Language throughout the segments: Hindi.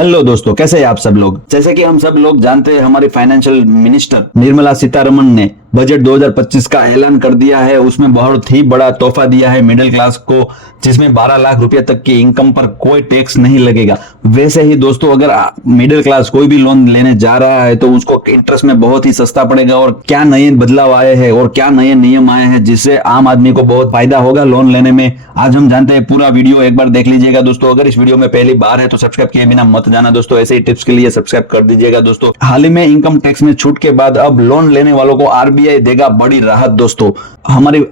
हेलो दोस्तों, कैसे हैं आप सब लोग। जैसे कि हम सब लोग जानते हैं, हमारी फाइनेंशियल मिनिस्टर निर्मला सीतारमण ने बजट 2025 का ऐलान कर दिया है। उसमें बहुत ही बड़ा तोहफा दिया है मिडिल क्लास को, जिसमें 12 लाख रुपए तक की इनकम पर कोई टैक्स नहीं लगेगा। वैसे ही दोस्तों, अगर मिडिल क्लास कोई भी लोन लेने जा रहा है तो उसको इंटरेस्ट में बहुत ही सस्ता पड़ेगा। और क्या नए बदलाव आए हैं और क्या नए नियम आए हैं जिससे आम आदमी को बहुत फायदा होगा लोन लेने में, आज हम जानते हैं। पूरा वीडियो एक बार देख लीजिएगा दोस्तों। अगर इस वीडियो में पहली बार है तो सब्सक्राइब किए बिना मत जाना दोस्तों। ऐसे ही टिप्स के लिए सब्सक्राइब कर दीजिएगा दोस्तों। हाल ही में इनकम टैक्स में छूट के बाद अब लोन लेने वालों को आरबीआई देगा बड़ी राहत दोस्तों।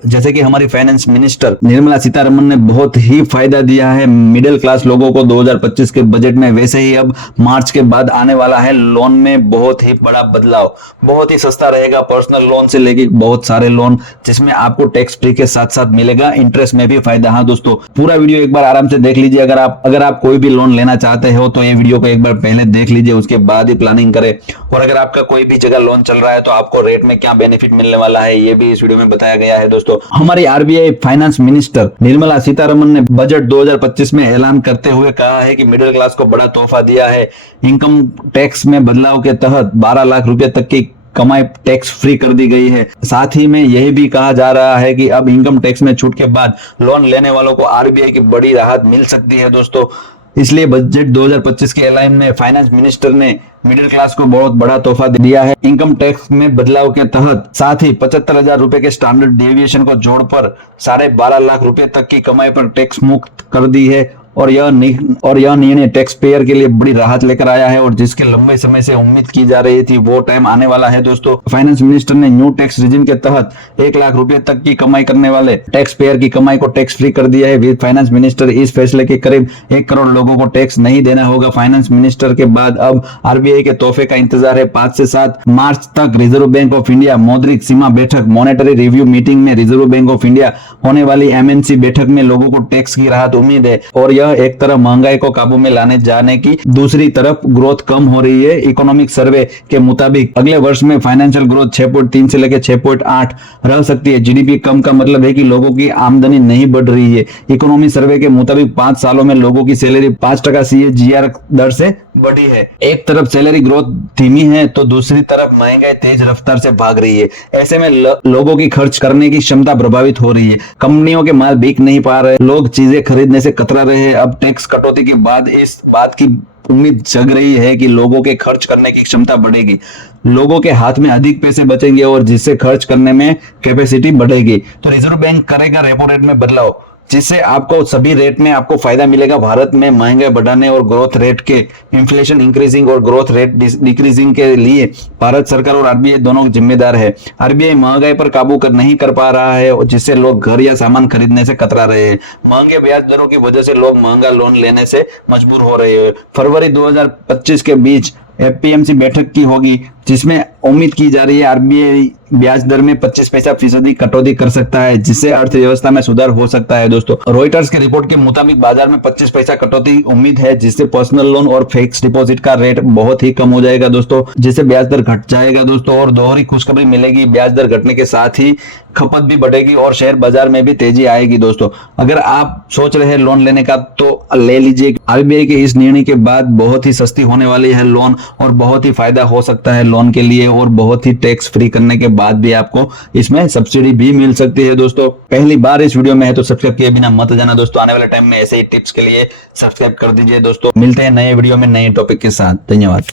जैसे कि हमारी फाइनेंस मिनिस्टर निर्मला सीतारमण ने बहुत ही फायदा दिया है मिडिल क्लास लोगों को 2025 के बजट में। वैसे ही अब मार्च के बाद आने वाला है लोन में बहुत ही बड़ा बदलाव, बहुत ही सस्ता रहेगा। पर्सनल लोन से लेके बहुत सारे लोन, जिसमें आपको टैक्स फ्री के साथ साथ मिलेगा इंटरेस्ट में भी फायदा। हाँ दोस्तों, पूरा वीडियो एक बार आराम से देख लीजिए। अगर आप कोई भी लोन लेना चाहते हो तो ये वीडियो को एक बार पहले देख लीजिए, उसके बाद ही प्लानिंग करें। और अगर आपका कोई भी जगह लोन चल रहा है तो आपको रेट में क्या बेनिफिट मिलने वाला है ये भी इस वीडियो में बताया गया है दोस्तों। हमारी RBI finance minister Nirmala Sitharaman ने बजट 2025 में ऐलान करते हुए कहा है कि मिडिल क्लास को बड़ा तोहफा दिया है। इनकम टैक्स में बदलाव के तहत 12 लाख रुपए तक की कमाई टैक्स फ्री कर दी गई है। साथ ही में यह भी कहा जा रहा है कि अब इनकम टैक्स में छूट के बाद लोन लेने वालों को आरबीआई की बड़ी राहत मिल सकती है दोस्तों। इसलिए बजट 2025 के ऐलान में फाइनेंस मिनिस्टर ने मिडिल क्लास को बहुत बड़ा तोहफा दिया है। इनकम टैक्स में बदलाव के तहत साथ ही 75,000 रुपए के स्टैंडर्ड डेविएशन को जोड़कर 12.5 लाख रुपए तक की कमाई पर टैक्स मुक्त कर दी है। और यह निर्णय टैक्स पेयर के लिए बड़ी राहत लेकर आया है और जिसके लंबे समय से उम्मीद की जा रही थी वो टाइम आने वाला है दोस्तों। फाइनेंस मिनिस्टर ने न्यू टैक्स रिजिम के तहत 1 लाख रुपए तक की कमाई करने वाले टैक्स पेयर की कमाई को टैक्स फ्री कर दिया है। विद फाइनेंस मिनिस्टर इस फैसले के करीब 1 करोड़ लोगों को टैक्स नहीं देना होगा। फाइनेंस मिनिस्टर के बाद अब आरबीआई के तोहफे का इंतजार है। 5 से 7 मार्च तक रिजर्व बैंक ऑफ इंडिया मौद्रिक सीमा बैठक, मॉनेटरी रिव्यू मीटिंग में रिजर्व बैंक ऑफ इंडिया होने वाली एमएनसी बैठक में लोगों को टैक्स की राहत उम्मीद है। और यह एक तरफ महंगाई को काबू में लाने जाने की, दूसरी तरफ ग्रोथ कम हो रही है। इकोनॉमिक सर्वे के मुताबिक अगले वर्ष में फाइनेंशियल ग्रोथ 6.3 से लेकर 6.8 रह सकती है। जीडीपी कम का मतलब है कि लोगों की आमदनी नहीं बढ़ रही है। इकोनॉमी सर्वे के मुताबिक 5 सालों में लोगों की सैलरी 5% CAGR दर से बढ़ी है। एक तरफ सैलरी ग्रोथ धीमी है तो दूसरी तरफ महंगाई तेज रफ्तार से भाग रही है। ऐसे में लोगों की खर्च करने की क्षमता प्रभावित हो रही है। कंपनियों के माल बिक नहीं पा रहे, लोग चीजें खरीदने से कतरा रहे हैं। अब टैक्स कटौती के बाद इस बात की उम्मीद जग रही है कि लोगों के खर्च करने की क्षमता बढ़ेगी, लोगों के हाथ में अधिक पैसे बचेंगे और जिससे खर्च करने में कैपेसिटी बढ़ेगी। तो रिजर्व बैंक करेगा रेपो रेट में बदलाव, जिससे आपको सभी रेट में आपको फायदा मिलेगा। भारत में महंगाई बढ़ाने और ग्रोथ रेट के इन्फ्लेशन इंक्रीजिंग और ग्रोथ रेट डिक्रीजिंग के लिए भारत सरकार और आरबीआई दोनों जिम्मेदार है। आरबीआई महंगाई पर काबू नहीं कर पा रहा है, जिससे लोग घर या सामान खरीदने से कतरा रहे हैं। महंगे ब्याज दरों की वजह से लोग महंगा लोन लेने से मजबूर हो रहे हैं। फरवरी 2025 के बीच एफपीएमसी बैठक की होगी, जिसमें उम्मीद की जा रही है आरबीआई ब्याज दर में 25% कटौती कर सकता है, जिससे अर्थव्यवस्था में सुधार हो सकता है दोस्तों। रॉयटर्स के रिपोर्ट के मुताबिक बाजार में 25% कटौती उम्मीद है, जिससे पर्सनल लोन और फिक्स्ड डिपॉजिट का रेट बहुत ही कम हो जाएगा दोस्तों, जिससे ब्याज दर घट जाएगा दोस्तों। और दोहरी खुशखबरी मिलेगी, ब्याज दर घटने के साथ ही खपत भी बढ़ेगी और शेयर बाजार में भी तेजी आएगी दोस्तों। अगर आप सोच रहे हैं लोन लेने का तो ले लीजिए। आरबीआई के इस निर्णय के बाद बहुत ही सस्ती होने वाली है लोन और बहुत ही फायदा हो सकता है लोन के लिए। और बहुत ही टैक्स फ्री करने के बाद भी आपको इसमें सब्सिडी भी मिल सकती है दोस्तों। पहली बार इस वीडियो में है तो सब्सक्राइब किए बिना मत जाना दोस्तों। आने वाले टाइम में ऐसे ही टिप्स के लिए सब्सक्राइब कर दीजिए दोस्तों। मिलते हैं नए वीडियो में नए टॉपिक के साथ। धन्यवाद।